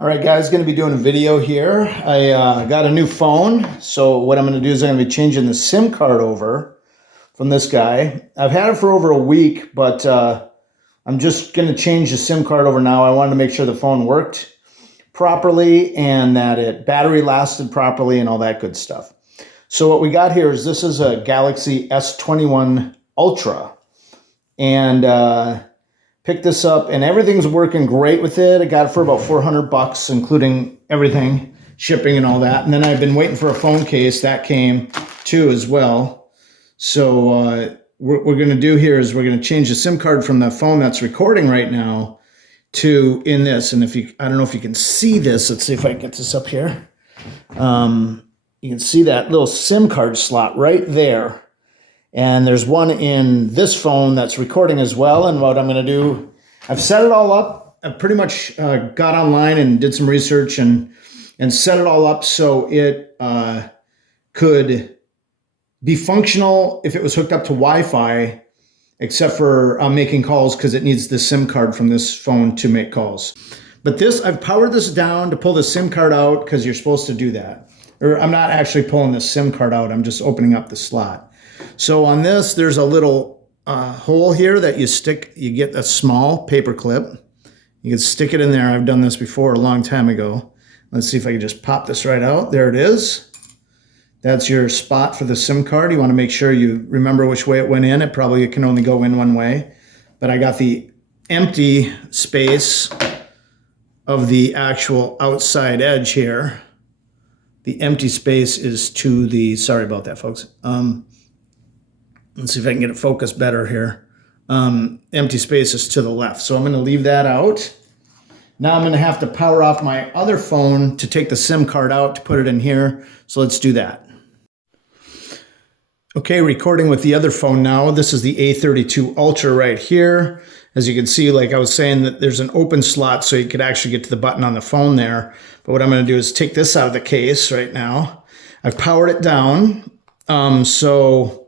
All right, guys, going to be doing a video here. I got a new phone, so what I'm going to do is I'm going to be changing the SIM card over from this guy. I've had it for over a week, but I'm just going to change the SIM card over now. I wanted to make sure the phone worked properly and that it battery lasted properly and all that good stuff. So what we got here is this is a Galaxy S21 Ultra, and picked this up and everything's working great with it. I got it for about $400, including everything, shipping and all that. And then I've been waiting for a phone case that came too as well. So what we're going to do here is we're going to change the SIM card from the phone that's recording right now to in this. And I don't know if you can see this. Let's see if I can get this up here. You can see that little SIM card slot right there. And there's one in this phone that's recording as well. And what I'm going to do, I've set it all up. I pretty much got online and did some research and set it all up so it could be functional if it was hooked up to Wi-Fi, except for making calls because it needs the SIM card from this phone to make calls. But I've powered this down to pull the SIM card out because you're supposed to do that. Or I'm not actually pulling the SIM card out. I'm just opening up the slot. So on this, there's a little hole here that you get a small paper clip. You can stick it in there. I've done this before a long time ago. Let's see if I can just pop this right out. There it is. That's your spot for the SIM card. You want to make sure you remember which way it went in. It probably can only go in one way. But I got the empty space of the actual outside edge here. The empty space is to the, sorry about that, folks. Let's see if I can get it focused better here. Empty space is to the left. So I'm going to leave that out. Now I'm going to have to power off my other phone to take the SIM card out to put it in here. So let's do that. Okay, recording with the other phone now. This is the A32 Ultra right here. As you can see, like I was saying, that there's an open slot so you could actually get to the button on the phone there. But what I'm going to do is take this out of the case right now. I've powered it down. So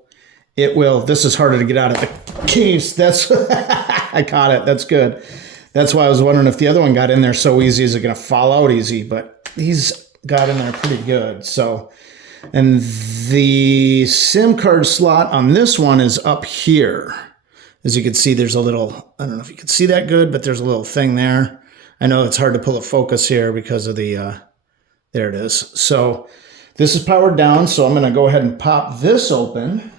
it will, this is harder to get out of the case. That's, I caught it. That's good. That's why I was wondering if the other one got in there so easy. Is it going to fall out easy? But these got in there pretty good. So, and the SIM card slot on this one is up here. As you can see, there's a little, I don't know if you can see that good, but there's a little thing there. I know it's hard to pull a focus here because of the, there it is. So this is powered down. So I'm going to go ahead and pop this open.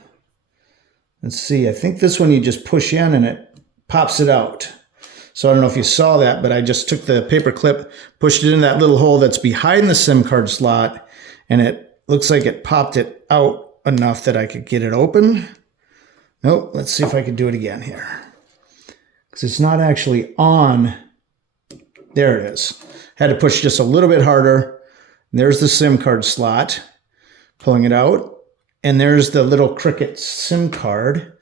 Let's see, I think this one you just push in and it pops it out. So I don't know if you saw that, but I just took the paper clip, pushed it in that little hole that's behind the SIM card slot, and it looks like it popped it out enough that I could get it open. Nope, let's see if I can do it again here. Because it's not actually on. There it is. Had to push just a little bit harder. There's the SIM card slot, pulling it out. And there's the little Cricket SIM card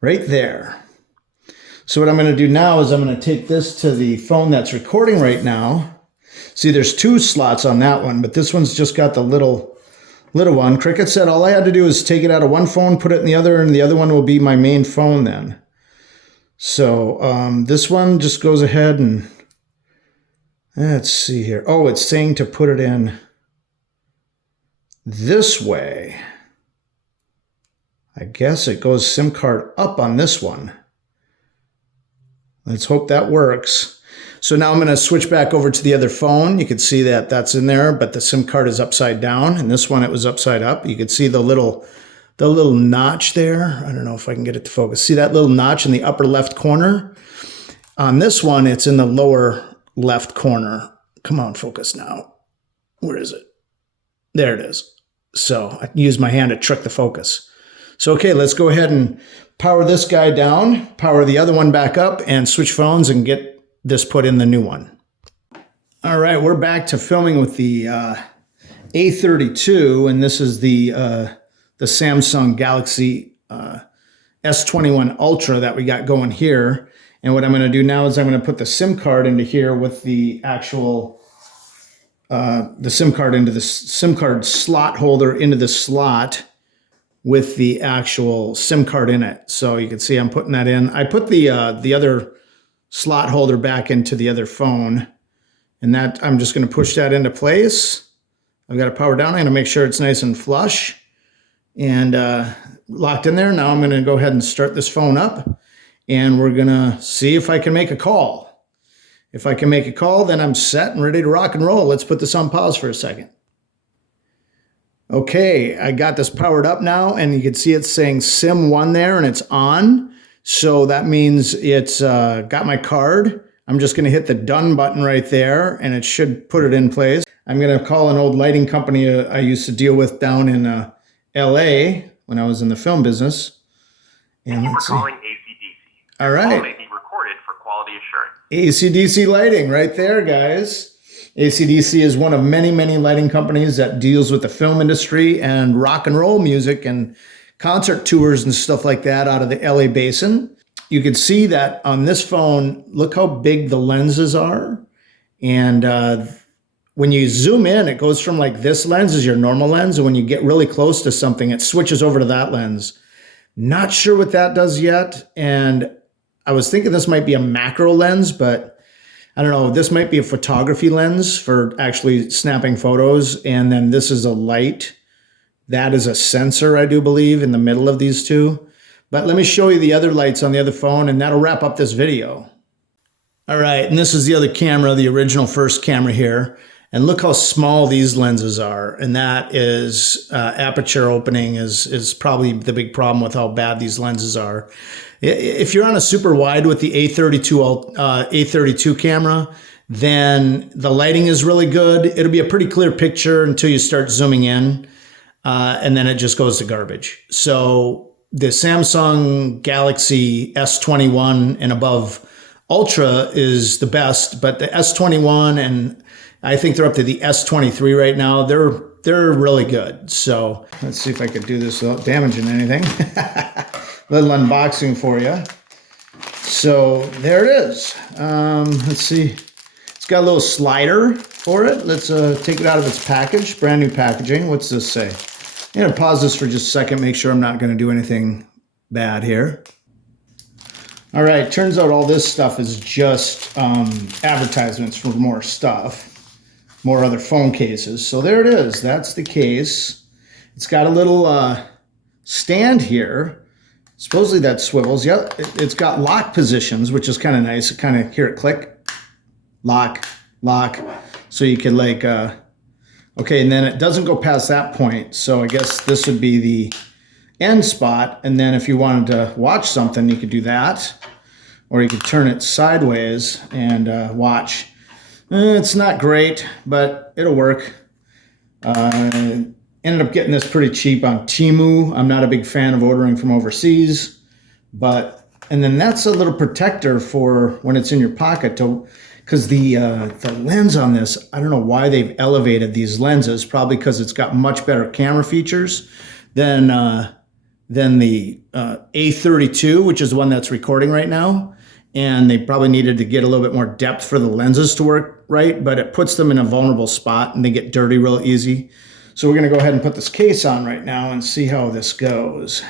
right there. So what I'm going to do now is I'm going to take this to the phone that's recording right now. See, there's two slots on that one, but this one's just got the little one. Cricket said all I had to do is take it out of one phone, put it in the other, and the other one will be my main phone then. So this one just goes ahead and, let's see here. Oh, it's saying to put it in this way. I guess it goes SIM card up on this one. Let's hope that works. So now I'm going to switch back over to the other phone. You can see that that's in there, but the SIM card is upside down. And this one, it was upside up. You can see the little notch there. I don't know if I can get it to focus. See that little notch in the upper left corner? On this one, it's in the lower left corner. Come on, focus now. Where is it? There it is. So I can use my hand to trick the focus. So, okay, let's go ahead and power this guy down, power the other one back up, and switch phones and get this put in the new one. All right, we're back to filming with the A32, and this is the Samsung Galaxy S21 Ultra that we got going here. And what I'm going to do now is I'm going to put the SIM card into here with the actual the SIM card into the SIM card slot holder into the slot with the actual SIM card in it. So you can see I'm putting that in. I put the other slot holder back into the other phone. And that I'm just going to push that into place. I've got it powered down. I'm going to make sure it's nice and flush and locked in there. Now I'm going to go ahead and start this phone up, and we're going to see if I can make a call. If I can make a call, then I'm set and ready to rock and roll. Let's put this on pause for a second. Okay, I got this powered up now, and you can see it's saying SIM 1 there, and it's on. So that means it's got my card. I'm just going to hit the done button right there, and it should put it in place. I'm going to call an old lighting company I used to deal with down in LA when I was in the film business. And let's see. Calling AC/DC. All right. Call may be recorded for quality assurance. AC/DC lighting right there, guys. AC/DC is one of many, many lighting companies that deals with the film industry and rock and roll music and concert tours and stuff like that out of the LA basin. You can see that on this phone, look how big the lenses are. And when you zoom in, it goes from like this lens is your normal lens. And when you get really close to something, it switches over to that lens. Not sure what that does yet. And I was thinking this might be a macro lens, but I don't know. This might be a photography lens for actually snapping photos. And then this is a light. That is a sensor, I do believe, in the middle of these two. But let me show you the other lights on the other phone, and that'll wrap up this video. All right, and this is the other camera, the original first camera here. And look how small these lenses are. And that is aperture opening is probably the big problem with how bad these lenses are. If you're on a super wide with the A32 camera, then the lighting is really good. It'll be a pretty clear picture until you start zooming in, and then it just goes to garbage. So the Samsung Galaxy S21 and above Ultra is the best, but the S21 and I think they're up to the S23 right now. They're really good. So let's see if I could do this without damaging anything. Little unboxing for you. So there it is. Let's see. It's got a little slider for it. Let's take it out of its package. Brand new packaging. What's this say? I'm going to pause this for just a second. Make sure I'm not going to do anything bad here. All right. Turns out all this stuff is just advertisements for more stuff. More other phone cases. So there it is. That's the case. It's got a little stand here. Supposedly that swivels. Yep. It's got lock positions, which is kind of nice. Kind of hear it click. Lock, lock. So you can like, okay, and then it doesn't go past that point. So I guess this would be the end spot. And then if you wanted to watch something, you could do that. Or you could turn it sideways and watch. It's not great, but it'll work. Ended up getting this pretty cheap on Temu. I'm not a big fan of ordering from overseas, and then that's a little protector for when it's in your pocket because the lens on this, I don't know why they've elevated these lenses, probably because it's got much better camera features than the A32, which is the one that's recording right now. And they probably needed to get a little bit more depth for the lenses to work right, but it puts them in a vulnerable spot and they get dirty real easy. So we're going to go ahead and put this case on right now and see how this goes.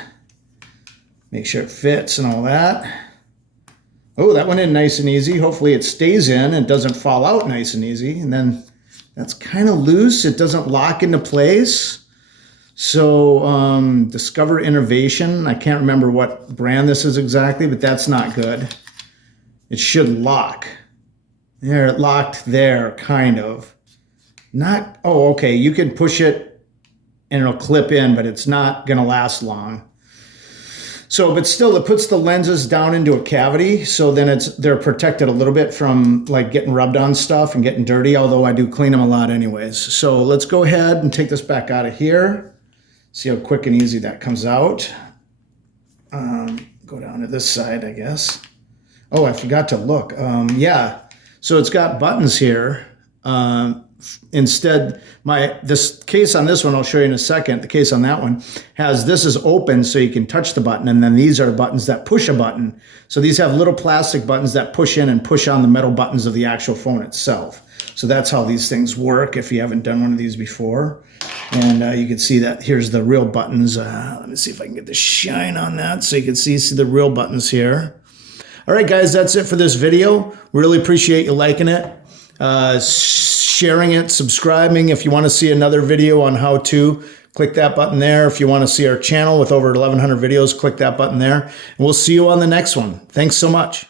Make sure it fits and all that. Oh, that went in nice and easy. Hopefully it stays in and doesn't fall out nice and easy. And then that's kind of loose. It doesn't lock into place. So Discover Innovation. I can't remember what brand this is exactly, but that's not good. It should lock. There, it locked there, kind of. Not, oh, okay, you can push it and it'll clip in, but it's not going to last long. So, but still, it puts the lenses down into a cavity, so then they're protected a little bit from like getting rubbed on stuff and getting dirty, although I do clean them a lot anyways. So let's go ahead and take this back out of here. See how quick and easy that comes out. Go down to this side, I guess. Oh, I forgot to look. Yeah, so it's got buttons here. Instead, this case on this one, I'll show you in a second, the case on that one has, this is open so you can touch the button, and then these are buttons that push a button. So these have little plastic buttons that push in and push on the metal buttons of the actual phone itself. So that's how these things work if you haven't done one of these before. And you can see that here's the real buttons. Let me see if I can get the shine on that so you can see the real buttons here. All right, guys, that's it for this video. Really appreciate you liking it. sharing it, subscribing. If you want to see another video on how to, click that button there. If you want to see our channel with over 1,100 videos, click that button there. And we'll see you on the next one. Thanks so much.